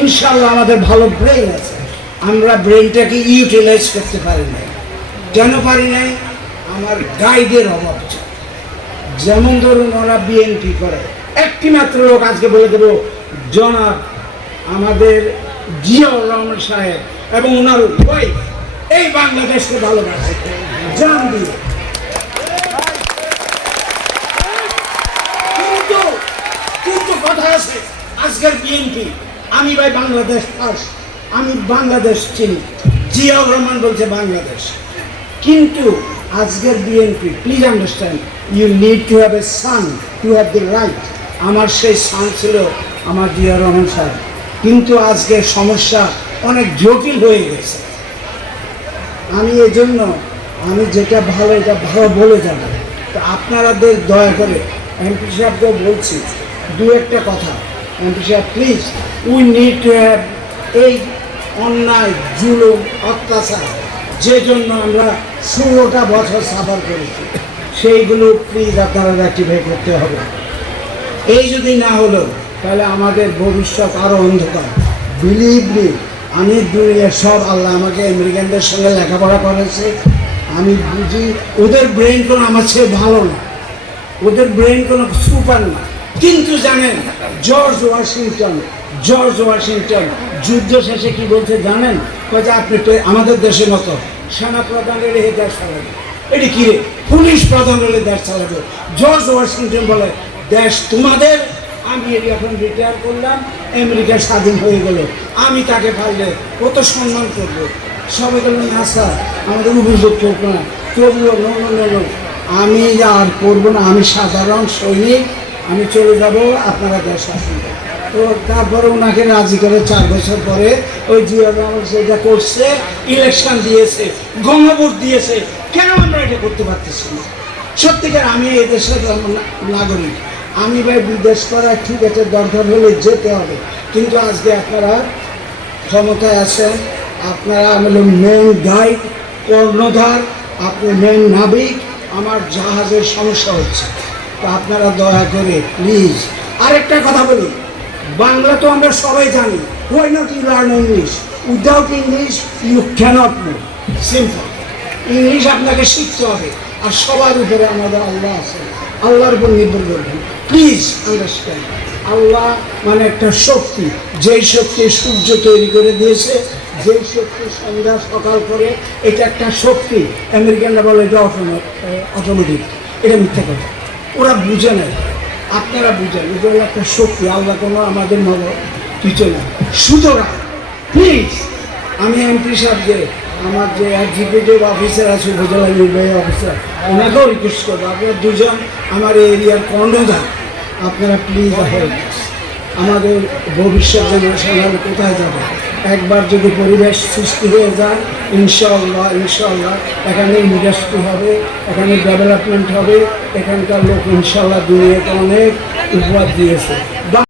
ইনশাআল্লাহ আমাদের ভালো ব্রেন আছে, আমরা ব্রেনটাকে ইউটিলাইজ করতে পারি নাই। কেন পারি নাই? আমার গাইডের অভাব ছিল। যেমন ধরুন ওরা বিএনপি করে, একটি মাত্র লোক আজকে বলে দেব, জনাব আমাদের জিয়াউর রহমান সাহেব এবং ওনার ওয়াইফ এই বাংলাদেশকে ভালোবাসে জান দিয়ে। কিন্তু কথা আছে, আজকের বিএনপি, আমি ভাই বাংলাদেশ ফার্স্ট, আমি বাংলাদেশ চিনি, জিয়াউর রহমান বলছে বাংলাদেশ। কিন্তু আজকের BNP, please understand, you need to have a son to have the right. আমার সেই সান ছিল আমার জিয়াউর রহমান সাহেব, কিন্তু আজকে সমস্যা অনেক জটিল হয়ে গেছে। আমি এজন্য আমি যেটা ভালো এটা ভালো বলে যাব। তো আপনারাদের দয়া করে এমপি সাহেবকেও বলছি দু একটা কথা, এমপি সাহেব please, we need to have এই অন্যায় জুলুম অত্যাচার যে জন্য আমরা 16টা বছর সাফার করেছি, সেইগুলো প্লিজ আপনারা রেক্টিফাই করতে হবে। এই যদি না হলো তাহলে আমাদের ভবিষ্যৎ আরও অন্ধকার। বিলিভ মি, আমি দুনিয়ার সব, আল্লাহ আমাকে আমেরিকানদের সঙ্গে লেখাপড়া করেছে, আমি বুঝি ওদের ব্রেন কোনো আমার চেয়ে ভালো না, ওদের ব্রেন কোনো সুপার না। কিন্তু জানেন জর্জ ওয়াশিংটন যুদ্ধ শেষে কি বলছে জানেন? যে আপনি তো আমাদের দেশের মতো সেনা প্রধান হলে দেশ চালাবে, এটি কি রে, পুলিশ প্রধান হলে দেশ চালাবে। জর্জ ওয়াশিংটন বলে দেশ তোমাদের, আমি এখন রিটায়ার করলাম, আমেরিকা স্বাধীন হয়ে গেল, আমি তাকে পারলে কত সম্মান করবো। সবাই বললেন না স্যার আমাদের অভিযোগ করবো না, তবুও আমি আর করবো না, আমি সাধারণ সৈনিক, আমি চলে যাব, আপনারা দেশ শাসন। তো তারপরে ওনাকে রাজি করে 4 বছর পরে ওই জিয়াউর রহমান সেটা করছে, ইলেকশন দিয়েছে, গণভোট দিয়েছে। কেন আমরা এটা করতে পারতেছি না? সত্যিকার আমি এই দেশের নাগরিক, আমি ভাই বিদেশ করা ঠিক আছে, দরকার হলে যেতে হবে, কিন্তু আজকে আপনারা ক্ষমতায় আছেন, আপনারা হলো মেন গাইড, কর্ণধার, আপনি মেন নাবিক, আমার জাহাজের সমস্যা হচ্ছে। তো আপনারা দয়া করে প্লিজ আরেকটা কথা বলি, বাংলা তো আমরা সবাই জানি, why not you learn English? Without English you cannot move, simple. English আপনাকে শিখতে হবে, আর সবার উপরে আমাদের আল্লাহ আছে, আল্লাহর উপর নির্ভর করবেন। প্লিজ আন্ডারস্ট্যান্ড, আল্লাহ মানে একটা শক্তি, যেই শক্তি সূর্য তৈরি করে দিয়েছে, যেই শক্তি সন্ধ্যা সকাল করে, এটা একটা শক্তি। আমেরিকানরা বলে এটা অটোমেটিক, এটা মিথ্যা কথা, ওরা বুঝে নেয়, আপনারা বুঝেন, এটা হলো একটা শক্তি, আল্লাহ কোনো আমাদের কিছু না। সুতরাং প্লিজ আমি এমপি সাহেবকে, আমার যে এক্সিকিউটিভ অফিসার আছে, উপজেলা নির্বাহী অফিসার, ওনাকেও রিকোয়েস্ট করবো, আপনারা দুজন আমার এই এরিয়ার কর্ণধার, আপনারা প্লিজ হেল্প। আমাদের ভবিষ্যৎ জেনারেশন কোথায় যাবে? একবার যদি পরিবেশ সৃষ্টি হয়ে যায়, ইনশাআল্লাহ এখানে ইন্ডাস্ট্রি হবে, এখানে ডেভেলপমেন্ট হবে, এখানকার লোক ইনশাআল্লাহ দুনিয়াতে অনেক উপহার দিয়েছে।